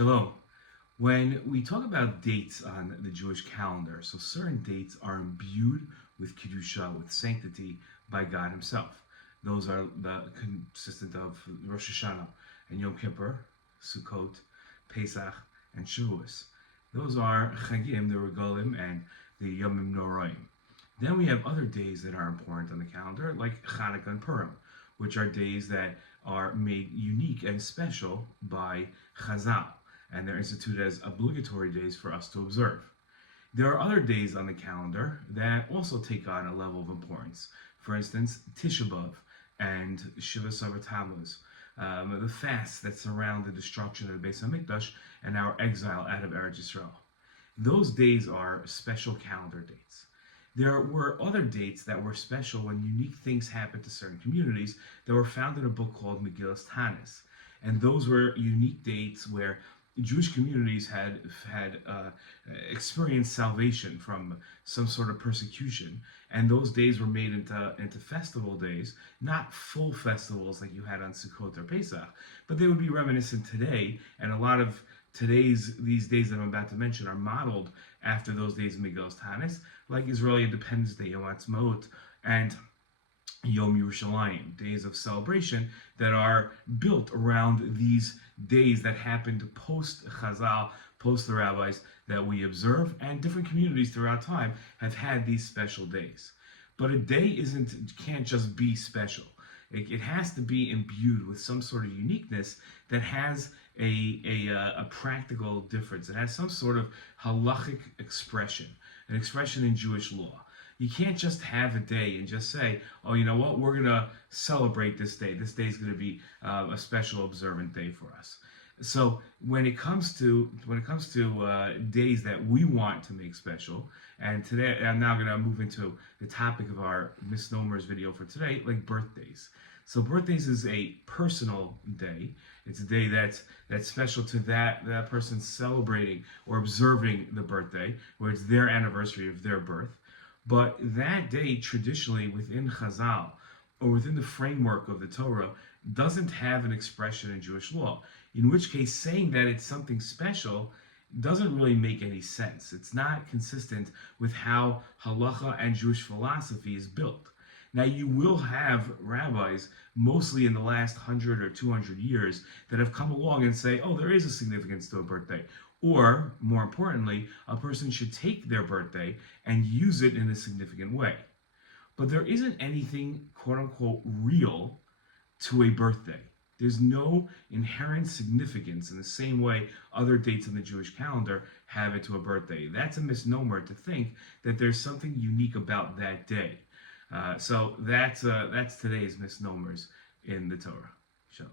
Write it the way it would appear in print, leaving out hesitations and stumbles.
Shalom. When we talk about dates on the Jewish calendar, so certain dates are imbued with Kedusha, with sanctity by God Himself. Those are consistent of Rosh Hashanah and Yom Kippur, Sukkot, Pesach, and Shavuos. Those are Chagim, the Regalim, and the Yomim Noraim. Then we have other days that are important on the calendar, like Chanukah and Purim, which are days that are made unique and special by Chazal, and they're instituted as obligatory days for us to observe. There are other days on the calendar that also take on a level of importance. For instance, Tisha B'Av and Shiva Savar Tammuz, the fasts that surround the destruction of the Beis HaMikdash and our exile out of Eretz Yisrael. Those days are special calendar dates. There were other dates that were special when unique things happened to certain communities that were found in a book called Megillas Tanis. And those were unique dates where Jewish communities had experienced salvation from some sort of persecution, and those days were made into festival days, not full festivals like you had on Sukkot or Pesach, but they would be reminiscent today, and a lot of these days that I'm about to mention are modeled after those days of Megillas Tanis, like Israeli Independence Day, Yom Ha'atzmaut, and Yom Yerushalayim, days of celebration that are built around these days that happened post Chazal, post the rabbis that we observe, and different communities throughout time have had these special days. But a day can't just be special. It has to be imbued with some sort of uniqueness that has a practical difference. It has some sort of halachic expression, an expression in Jewish law. You can't just have a day and just say, oh, you know what, we're going to celebrate this day. This day is going to be a special observant day for us. So when it comes to days that we want to make special, and today I'm now going to move into the topic of our Misnomers video for today, like birthdays. So birthdays is a personal day. It's a day that's special to that person celebrating or observing the birthday, where it's their anniversary of their birth. But that day, traditionally within Chazal, or within the framework of the Torah, doesn't have an expression in Jewish law. In which case, saying that it's something special doesn't really make any sense. It's not consistent with how halacha and Jewish philosophy is built. Now, you will have rabbis, mostly in the last 100 or 200 years, that have come along and say, oh, there is a significance to a birthday. Or, more importantly, a person should take their birthday and use it in a significant way. But there isn't anything, quote-unquote, real to a birthday. There's no inherent significance in the same way other dates on the Jewish calendar have it to a birthday. That's a misnomer to think that there's something unique about that day. So that's today's misnomers in the Torah. Shalom.